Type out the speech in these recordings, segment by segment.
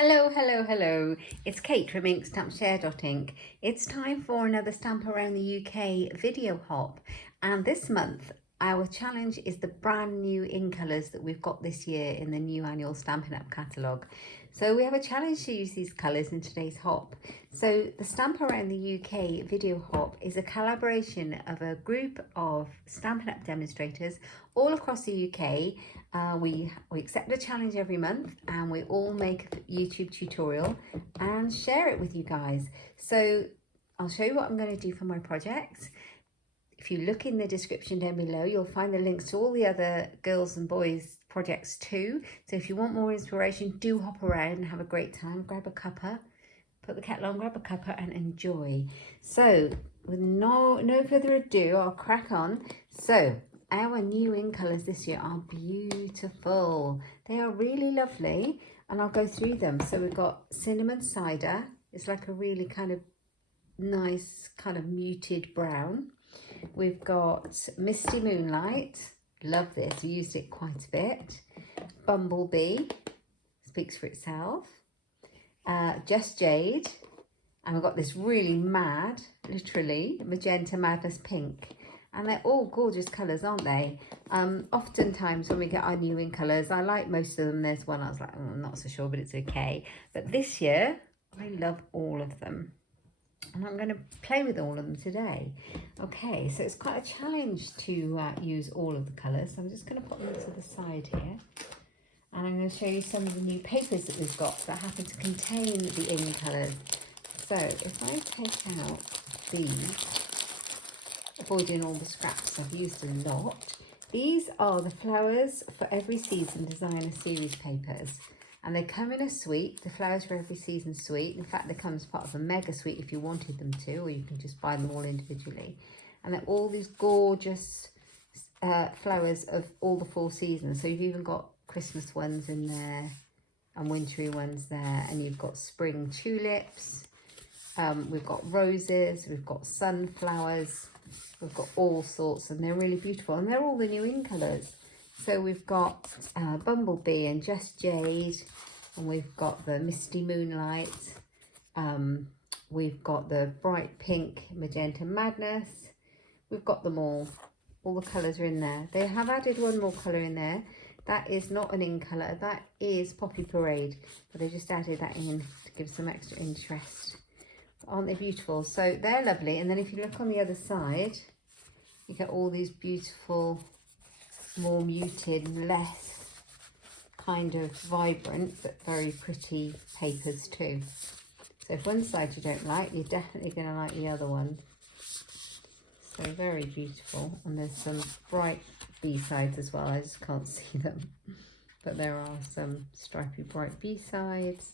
Hello, hello, hello. It's Kate from Inkstampshare.ink. It's time for another Stamp Around the UK video hop. And this month, our challenge is the brand new ink colours that we've got this year in the new annual Stampin Up Catalogue. So we have a challenge to use these colours in today's hop. So the Stamp Around the UK video hop is a collaboration of a group of Stampin Up demonstrators all across the UK. We accept a challenge every month and we all make a YouTube tutorial and share it with you guys. So I'll show you what I'm going to do for my project. If you look in the description down below, you'll find the links to all the other girls and boys projects too. So if you want more inspiration, do hop around and have a great time. Grab a cuppa, put the kettle on, grab a cuppa and enjoy. So with no further ado, I'll crack on. So our new ink colours this year are beautiful. They are really lovely and I'll go through them. So we've got Cinnamon Cider. It's like a really kind of nice kind of muted brown. We've got Misty Moonlight. Love this. We used it quite a bit. Bumblebee. Speaks for itself. Just Jade. And we've got this really mad, literally, Magenta Madness Pink. And they're all gorgeous colours, aren't they? Oftentimes when we get our new ink colours, I like most of them. There's one I was like, I'm not so sure, but it's okay. But this year, I love all of them. And I'm going to play with all of them today. Okay, so it's quite a challenge to use all of the colours. So I'm just going to put them to the side here. And I'm going to show you some of the new papers that we've got that happen to contain the ink colours. So if I take out these, avoiding all the scraps I've used a lot. These are the Flowers for Every Season Designer Series papers. And they come in a suite, the Flowers for Every Season suite. In fact, they come as part of a mega suite if you wanted them to, or you can just buy them all individually. And they're all these gorgeous flowers of all the 4 seasons. So you've even got Christmas ones in there and wintry ones there. And you've got spring tulips. We've got roses, we've got sunflowers. We've got all sorts and they're really beautiful. And they're all the new ink colours. So we've got Bumblebee and Just Jade, and we've got the Misty Moonlight, we've got the Bright Pink Magenta Madness, we've got them all the colours are in there. They have added one more colour in there, that is not an ink colour, that is Poppy Parade, but they just added that in to give some extra interest. Aren't they beautiful? So they're lovely, and then if you look on the other side, you get all these beautiful more muted, less kind of vibrant but very pretty papers too. So if one side you don't like, you're definitely going to like the other one. So very beautiful. And there's some bright B-sides as well. I just can't see them, but there are some stripy bright B-sides.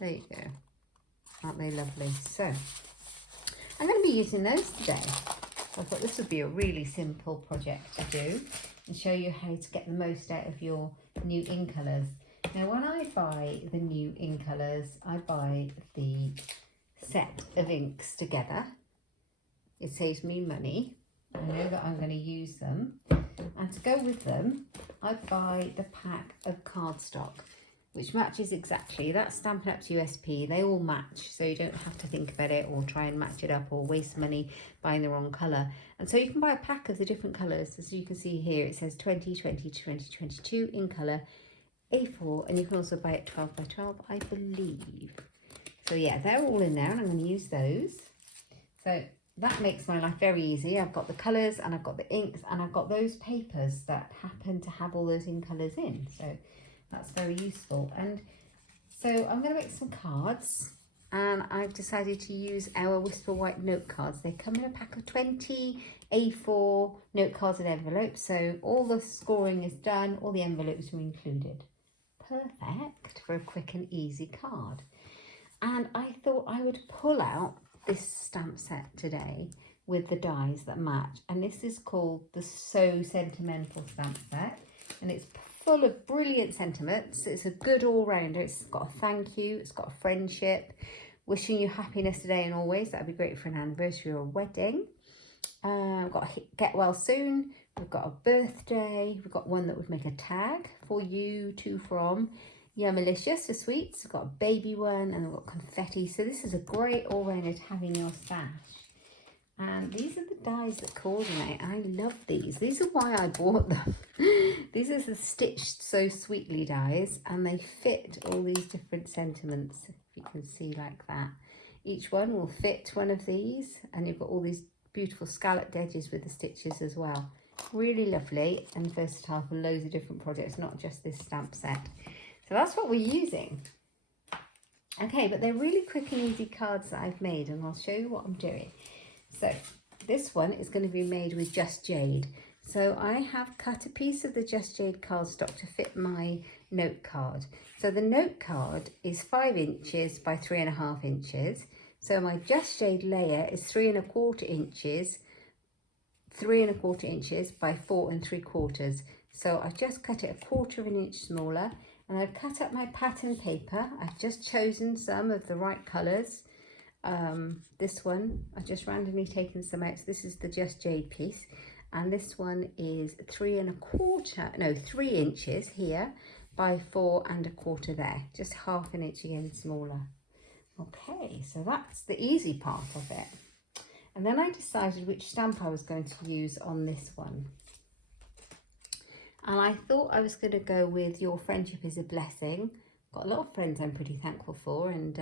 There you go. Aren't they lovely? So I'm going to be using those today. I thought this would be a really simple project to do and show you how to get the most out of your new ink colours. Now when I buy the new ink colours, I buy the set of inks together. It saves me money. I know that I'm going to use them. And to go with them, I buy the pack of cardstock, which matches exactly. That's Stampin' Up's USP. They all match, so you don't have to think about it or try and match it up or waste money buying the wrong colour. And so you can buy a pack of the different colours. As you can see here, it says 2020 to 2022 in colour A4, and you can also buy it 12 by 12, I believe. So yeah, they're all in there, and I'm going to use those. So that makes my life very easy. I've got the colours, and I've got the inks, and I've got those papers that happen to have all those ink colours in. So that's very useful. And so I'm going to make some cards, and I've decided to use our Whisper White note cards. They come in a pack of 20 A4 note cards and envelopes, so all the scoring is done, all the envelopes are included. Perfect for a quick and easy card. And I thought I would pull out this stamp set today with the dies that match, and this is called the So Sentimental Stamp Set, and it's full of brilliant sentiments. It's a good all-rounder. It's got a thank you, it's got a friendship, wishing you happiness today and always. That'd be great for an anniversary or a wedding. We've got a get well soon, we've got a birthday, we've got one that would make a tag for you, to, from. Yummalicious for sweets. I've got a baby one and I've got confetti. So this is a great all-rounder to have in your stash. And these are the dies that coordinate. I love these. These are why I bought them. These are the Stitched So Sweetly dies, and they fit all these different sentiments, if you can see like that. Each one will fit one of these, and you've got all these beautiful scalloped edges with the stitches as well. Really lovely and versatile for loads of different projects, not just this stamp set. So that's what we're using. Okay, but they're really quick and easy cards that I've made, and I'll show you what I'm doing. So this one is going to be made with Just Jade. So I have cut a piece of the Just Jade cardstock to fit my note card. So the note card is 5 inches by 3.5 inches. So my Just Jade layer is 3.25 inches, 3.25 inches by 4 3/4. So I've just cut it 1/4 inch smaller, and I've cut up my pattern paper. I've just chosen some of the right colours. This one, I've just randomly taken some out. So this is the Just Jade piece, and this one is 3 inches here by 4 1/4 there, just 1/2 inch again smaller. Okay, so that's the easy part of it. And then I decided which stamp I was going to use on this one. And I thought I was going to go with Your Friendship is a Blessing. Got a lot of friends I'm pretty thankful for, and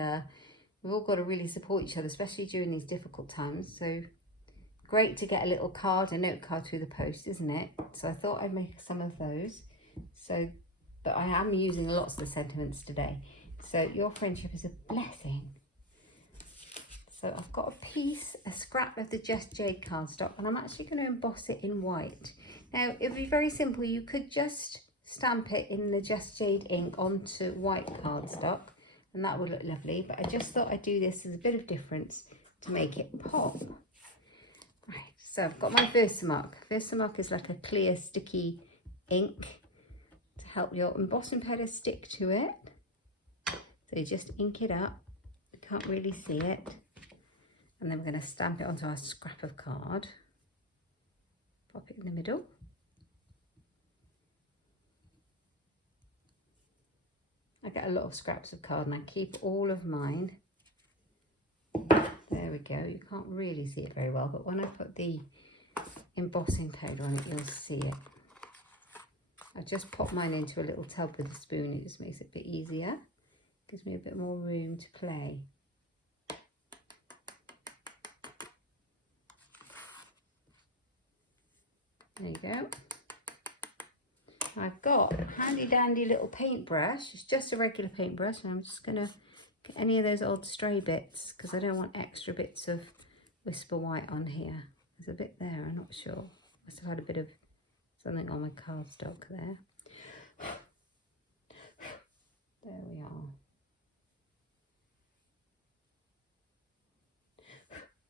we've all got to really support each other, especially during these difficult times. So great to get a little card, a note card through the post, isn't it? So I thought I'd make some of those. So, but I am using lots of the sentiments today. So Your Friendship is a Blessing. So I've got a scrap of the Just Jade cardstock, and I'm actually going to emboss it in white. Now, it would be very simple. You could just stamp it in the Just Jade ink onto white cardstock, and that would look lovely. But I just thought I'd do this as a bit of difference to make it pop. Right, so I've got my Versamark. Versamark is like a clear, sticky ink to help your embossing powder stick to it. So you just ink it up. You can't really see it. And then we're going to stamp it onto our scrap of card. Pop it in the middle. I get a lot of scraps of card and I keep all of mine. There we go. You can't really see it very well, but when I put the embossing powder on it, you'll see it. I just pop mine into a little tub with a spoon. It just makes it a bit easier. Gives me a bit more room to play. There you go. I've got a handy dandy little paintbrush. It's just a regular paintbrush, and I'm just going to get any of those old stray bits because I don't want extra bits of Whisper White on here. There's a bit there, I'm not sure. Must have had a bit of something on my cardstock there. There we are.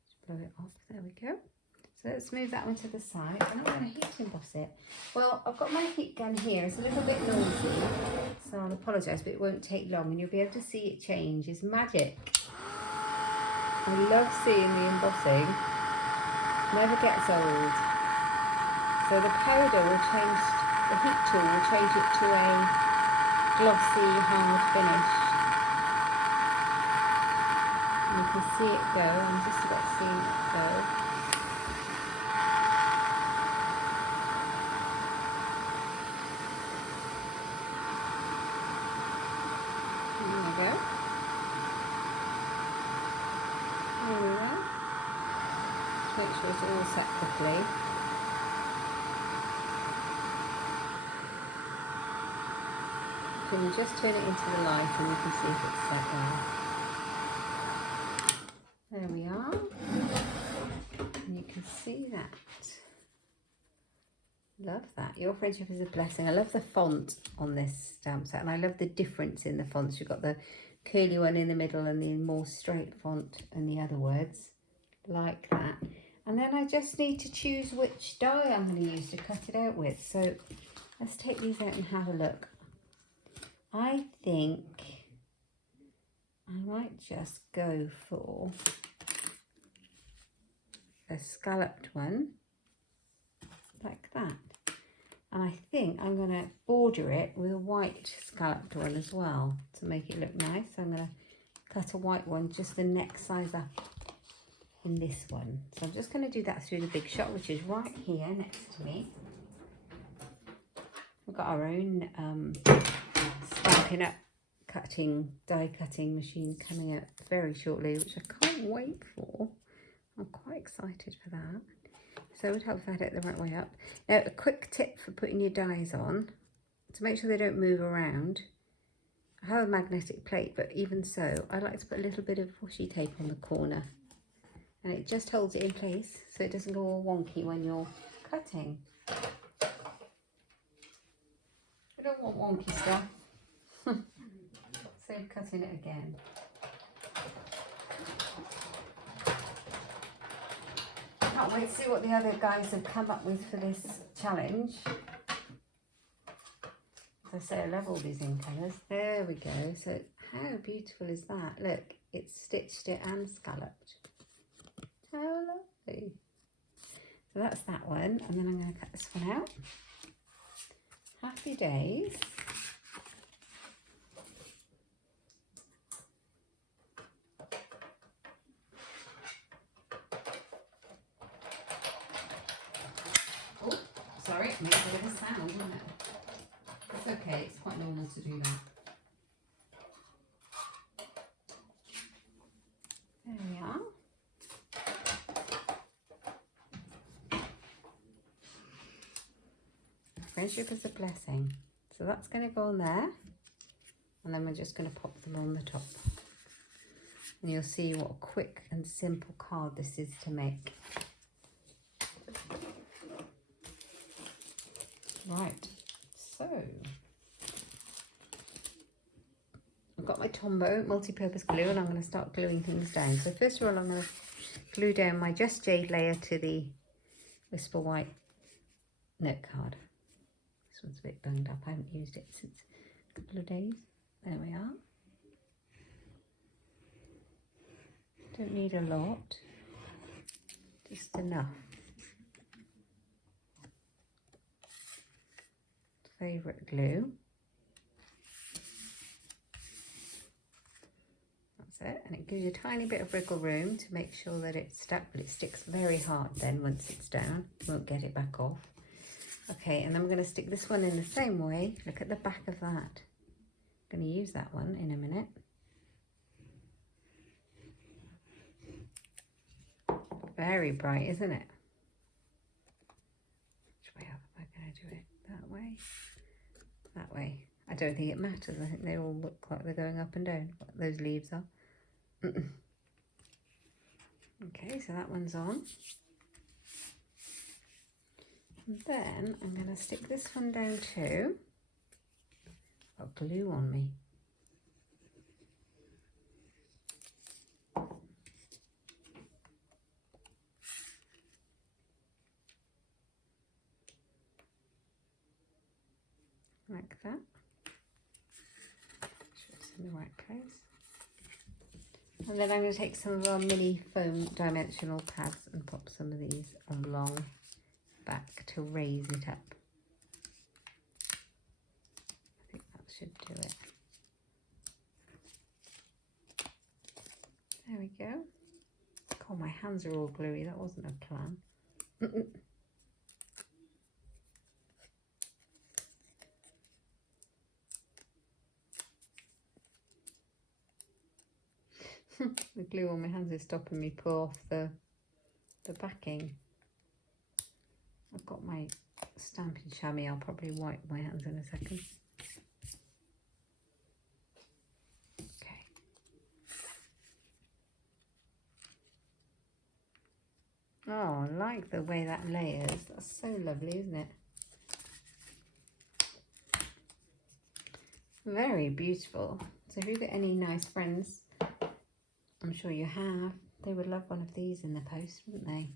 Just blow it off. There we go. So let's move that one to the side. I'm going to heat emboss it. Well, I've got my heat gun here. It's a little bit noisy, so I'll apologise, but it won't take long and you'll be able to see it change. It's magic. I love seeing the embossing. Never gets old. So the powder will change, the heat tool will change it to a glossy hard finish. And you can see it go. I'm just about seeing it go. Make sure it's all set properly. You can just turn it into the light and you can see if it's set there. There we are. And you can see that. Love that. Your Friendship is a Blessing. I love the font on this stamp set, and I love the difference in the fonts. You've got the curly one in the middle and the more straight font and the other words. Like that. And then I just need to choose which die I'm going to use to cut it out with. So let's take these out and have a look. I think I might just go for a scalloped one, like that. And I think I'm going to border it with a white scalloped one as well to make it look nice. So I'm going to cut a white one just the next size up in this one. So I'm just going to do that through the big shot, which is right here next to me. We've got our own Stampin' Up die cutting machine coming out very shortly, which I can't wait for. I'm quite excited for that. So it would help if I had it the right way up. Now, a quick tip for putting your dies on, to make sure they don't move around. I have a magnetic plate, but even so, I like to put a little bit of washi tape on the corner. And it just holds it in place so it doesn't go all wonky when you're cutting. I don't want wonky stuff. Save cutting it again. Can't wait to see what the other guys have come up with for this challenge. As I say, I love all these ink colours. There we go. So how beautiful is that? Look, it's stitched it and scalloped. How lovely. So that's that one. And then I'm going to cut this one out. Happy days. Sorry, it makes a bit of a sound, doesn't it? It's okay, it's quite normal to do that. There we are. Friendship is a blessing. So that's going to go on there. And then we're just going to pop them on the top. And you'll see what a quick and simple card this is to make. Right, so I've got my Tombow multi-purpose glue and I'm going to start gluing things down. So first of all, I'm going to glue down my Just Jade layer to the Whisper White note card. This one's a bit bunged up. I haven't used it since a couple of days. There we are. Don't need a lot, just enough. Favourite glue. That's it, and it gives you a tiny bit of wriggle room to make sure that it's stuck, but it sticks very hard then once it's down. You won't get it back off. Okay, and then we're going to stick this one in the same way. Look at the back of that. I'm going to use that one in a minute. Very bright, isn't it? Which way up am I going to do it? That way? That way. I don't think it matters. I think they all look like they're going up and down, what those leaves are. Okay, so that one's on. And then I'm going to stick this one down too. Got glue on me. Like that. Sure it's in the right place. And then I'm going to take some of our mini foam dimensional pads and pop some of these along back to raise it up. I think that should do it. There we go. God, my hands are all gluey. That wasn't a plan. The glue on my hands is stopping me pull off the backing. I've got my stamping chamois. I'll probably wipe my hands in a second. Okay. Oh, I like the way that layers. That's so lovely, isn't it? Very beautiful. So if you've got any nice friends, I'm sure you have, they would love one of these in the post, wouldn't they?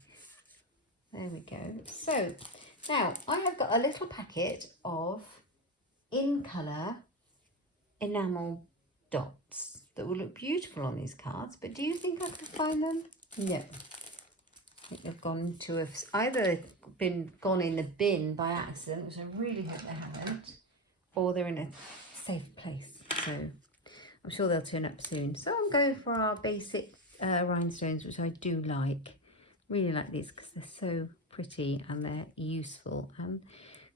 There we go. So now I have got a little packet of in colour enamel dots that will look beautiful on these cards, but do you think I could find them? No. think they've gone to have either gone in the bin by accident, which I really hope they haven't, or they're in a safe place. So I'm sure they'll turn up soon. So I'm going for our basic rhinestones, which I do like. Really like these because they're so pretty and they're useful. And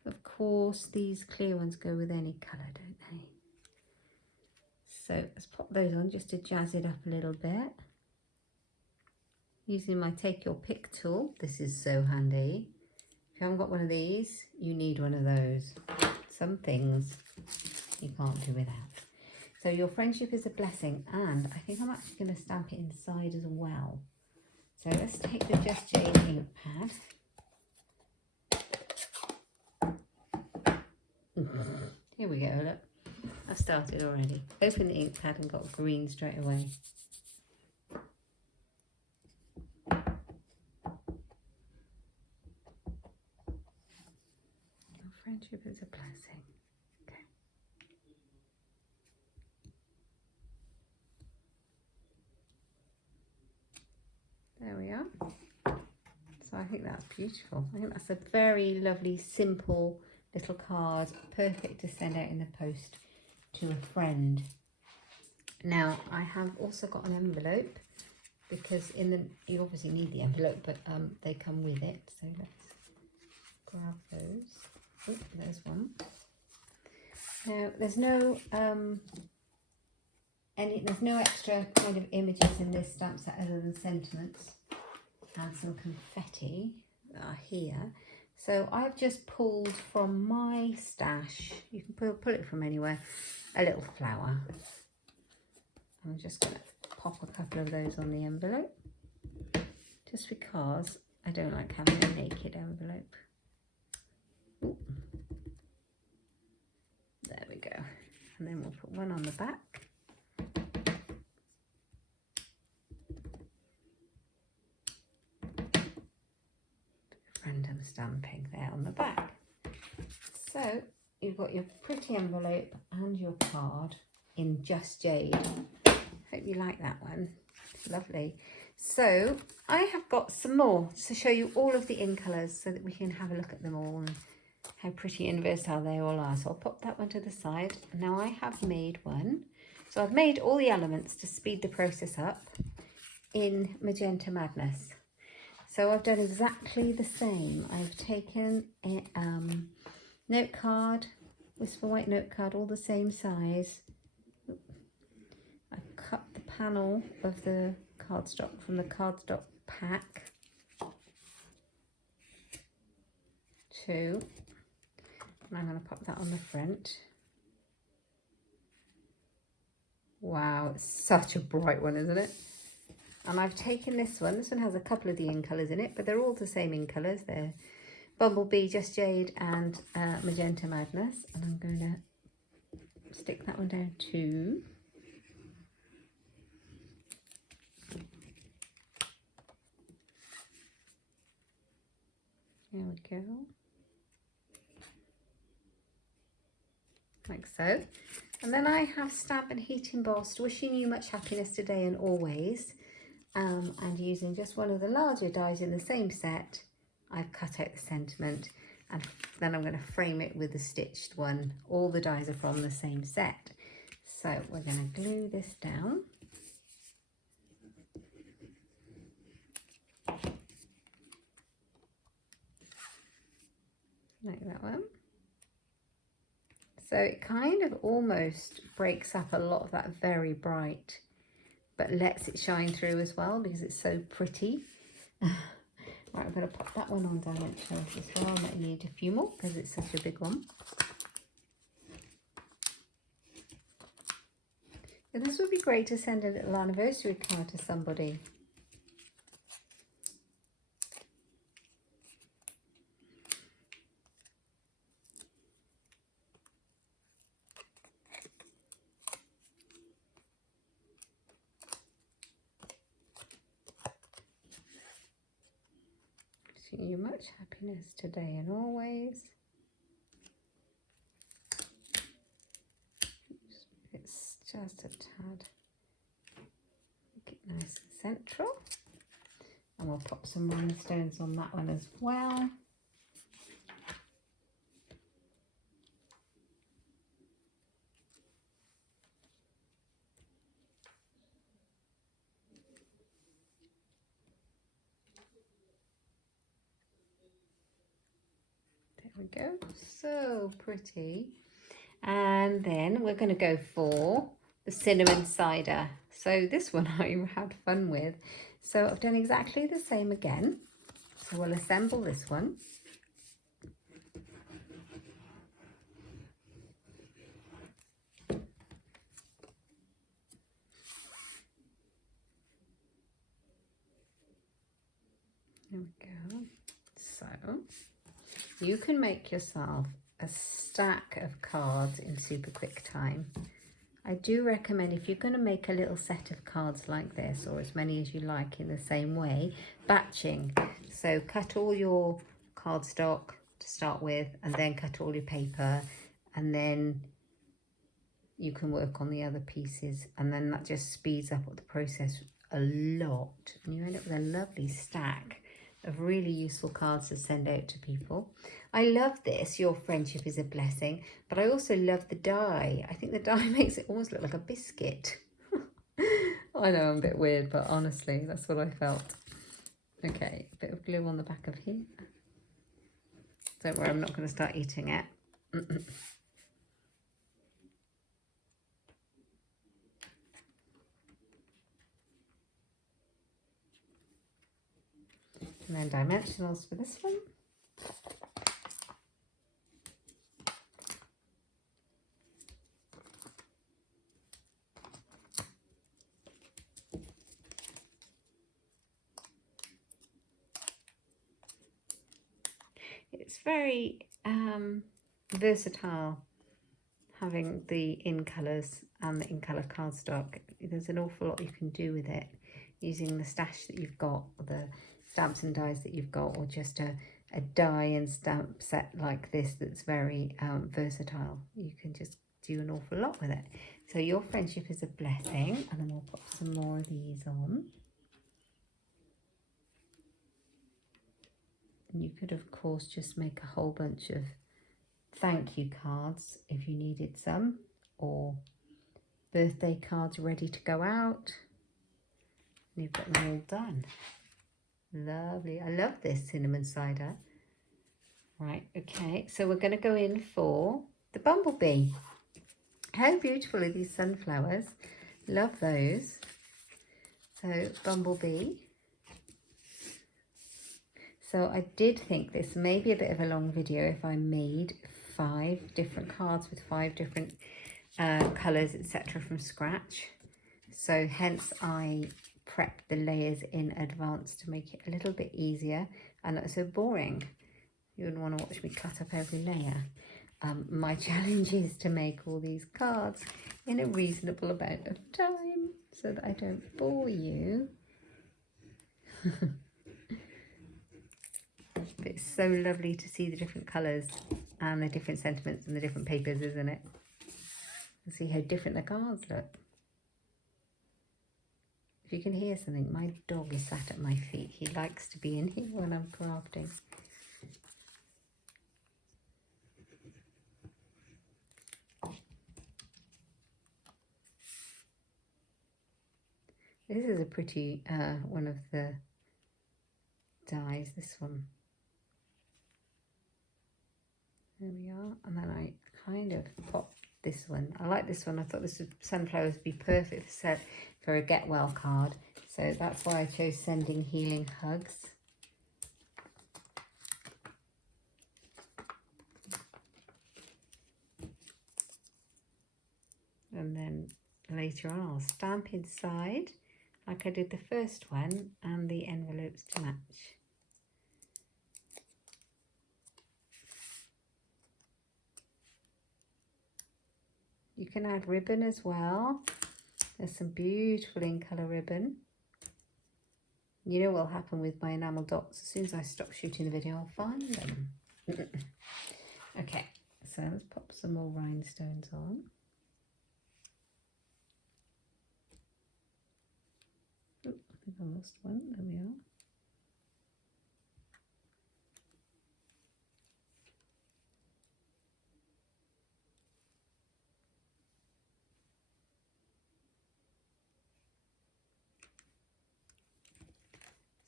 of course, these clear ones go with any colour, don't they? So let's pop those on just to jazz it up a little bit. Using my Take Your Pick tool. This is so handy. If you haven't got one of these, you need one of those. Some things you can't do without. So your friendship is a blessing, and I think I'm actually going to stamp it inside as well. So let's take the Just Jade ink pad. Here we go, look. I've started already. Open the ink pad and got green straight away. Friendship is a blessing. Okay. There we are. So I think that's beautiful. I think that's a very lovely, simple little card, perfect to send out in the post to a friend. Now I have also got an envelope because you obviously need the envelope, but they come with it. So let's grab those. Oh, there's one. Now there's no extra kind of images in this stamp set other than sentiments and some confetti that are here. So I've just pulled from my stash. You can pull it from anywhere. A little flower. I'm just going to pop a couple of those on the envelope, just because I don't like having a naked envelope. Ooh. There we go. And then we'll put one on the back. Random stamping there on the back. So you've got your pretty envelope and your card in Just Jade. Hope you like that one. Lovely. So I have got some more to show you all of the ink colours so that we can have a look at them all and how pretty and versatile they all are. So I'll pop that one to the side. Now I have made one. So I've made all the elements to speed the process up in Magenta Madness. So I've done exactly the same. I've taken a note card, Whisper White note card, all the same size. I've cut the panel of the cardstock from the cardstock pack. 2. And I'm going to pop that on the front. Wow, it's such a bright one, isn't it? And I've taken this one. This one has a couple of the ink colours in it, but they're all the same ink colours. They're Bumblebee, Just Jade and Magenta Madness. And I'm going to stick that one down too. There we go. Like so. And then I have Stampin' Heat Embossed, wishing you much happiness today and always. And using just one of the larger dies in the same set, I've cut out the sentiment, and then I'm going to frame it with the stitched one. All the dies are from the same set. So we're going to glue this down. Like that one. So it kind of almost breaks up a lot of that very bright, but lets it shine through as well because it's so pretty. Right, I'm going to pop that one on dimensionals as well. I might need a few more because it's such a big one. And this would be great to send a little anniversary card to somebody. Wishing you much happiness today and always. It's just a tad. Make it nice and central. And we'll pop some rhinestones on that one as well. There we go, so pretty. And then we're going to go for the cinnamon cider. So this one I had fun with. So I've done exactly the same again. So we'll assemble this one. There we go. So you can make yourself a stack of cards in super quick time. I do recommend, if you're going to make a little set of cards like this, or as many as you like in the same way, batching. So cut all your cardstock to start with, and then cut all your paper, and then you can work on the other pieces, and then that just speeds up the process a lot, and you end up with a lovely stack of really useful cards to send out to people. I love this, Your Friendship is a Blessing, but I also love the die. I think the die makes it almost look like a biscuit. I know I'm a bit weird, but honestly, that's what I felt. Okay, a bit of glue on the back of here. Don't worry, I'm not going to start eating it. And then dimensionals for this one. It's very versatile, having the in colours and the in colour cardstock. There's an awful lot you can do with it, using the stash that you've got, or the stamps and dies that you've got, or just a die and stamp set like this that's very versatile. You can just do an awful lot with it. So Your Friendship is a Blessing, and then we'll put some more of these on. And you could of course just make a whole bunch of thank you cards if you needed some, or birthday cards ready to go out. And you've got them all done. Lovely. I love this cinnamon cider. Right, okay, so we're going to go in for the Bumblebee. How beautiful are these sunflowers? Love those. So Bumblebee. So I did think this may be a bit of a long video if I made 5 different cards with 5 different colours, etc. from scratch. So hence I prepped the layers in advance to make it a little bit easier and not so boring. You wouldn't want to watch me cut up every layer. My challenge is to make all these cards in a reasonable amount of time so that I don't bore you. But it's so lovely to see the different colours and the different sentiments and the different papers, isn't it? And see how different the cards look. If you can hear something, my dog is sat at my feet. He likes to be in here when I'm crafting. This is a pretty one of the dies, this one. There we are. And then I kind of popped this one. I like this one. I thought this would, sunflowers would be perfect for a get well card. So that's why I chose Sending Healing Hugs. And then later on I'll stamp inside like I did the first one, and the envelopes to match. You can add ribbon as well. There's some beautiful in colour ribbon. You know what will happen with my enamel dots? As soon as I stop shooting the video, I'll find them. Okay, so let's pop some more rhinestones on. I think I lost one. There we are.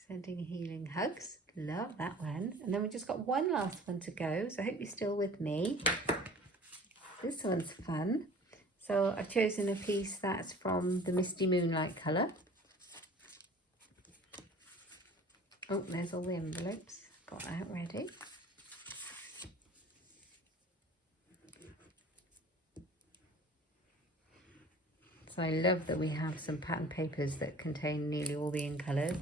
Sending healing hugs. Love that one. And then we just got one last one to go. So I hope you're still with me. This one's fun. So I've chosen a piece that's from the Misty Moonlight colour. Oh, there's all the envelopes. Got that ready. So I love that we have some pattern papers that contain nearly all the in colours.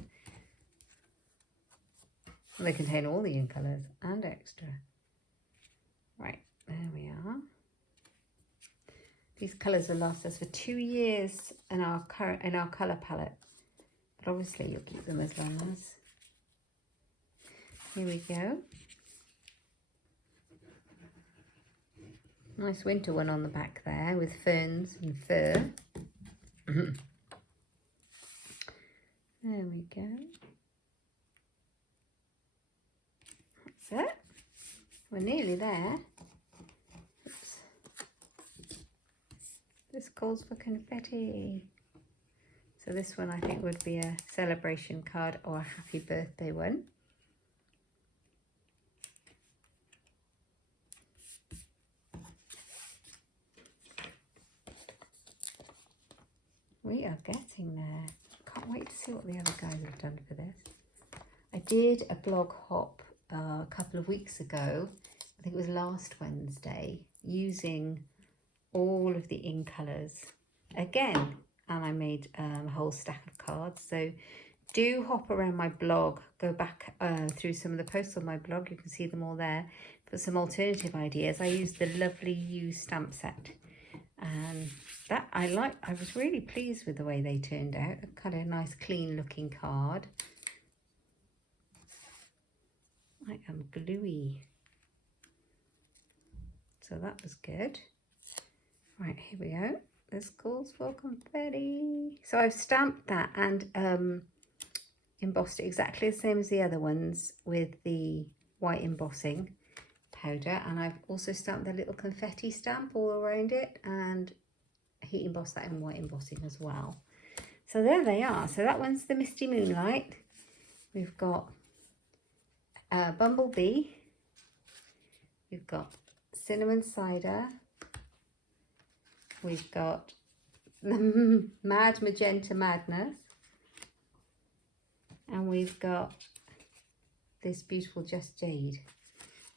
Well, they contain all the in colours and extra. Right, there we are. These colours will last us for 2 years in our colour palette. But obviously you'll keep them as long as. Here we go. Nice winter one on the back there with ferns and fur. There we go. That's it. We're nearly there. Oops. This calls for confetti. So this one I think would be a celebration card or a happy birthday one. We are getting there. Can't wait to see what the other guys have done for this. I did a blog hop a couple of weeks ago, I think it was last Wednesday, using all of the in colours again, and I made a whole stack of cards. So do hop around my blog, go back through some of the posts on my blog, you can see them all there, for some alternative ideas. I used the lovely used stamp set, and that I was really pleased with the way they turned out. A kind of nice clean looking card. I am gluey. So that was good. Right, here we go. This calls for confetti. So I've stamped that and embossed it exactly the same as the other ones with the white embossing powder. And I've also stamped the little confetti stamp all around it and heat embossed that in white embossing as well. So there they are. So that one's the Misty Moonlight. We've got Bumblebee. We've got Cinnamon Cider. We've got the Mad Magenta Madness. And we've got this beautiful Just Jade.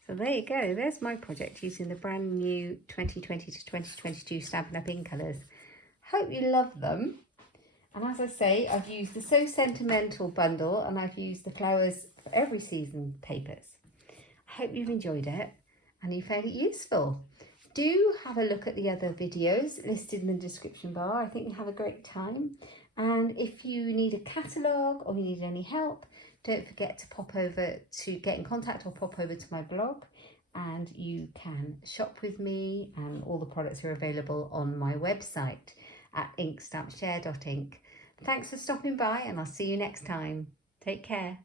So there you go, there's my project using the brand new 2020 to 2022 Stampin' Up ink colours. Hope you love them. And as I say, I've used the So Sentimental bundle and I've used the Flowers for Every Season papers. I hope you've enjoyed it and you found it useful. Do have a look at the other videos listed in the description bar. I think you'll have a great time. And if you need a catalogue or you need any help, don't forget to pop over to get in contact or pop over to my blog and you can shop with me, and all the products are available on my website at inkstampshare.ink. Thanks for stopping by and I'll see you next time. Take care.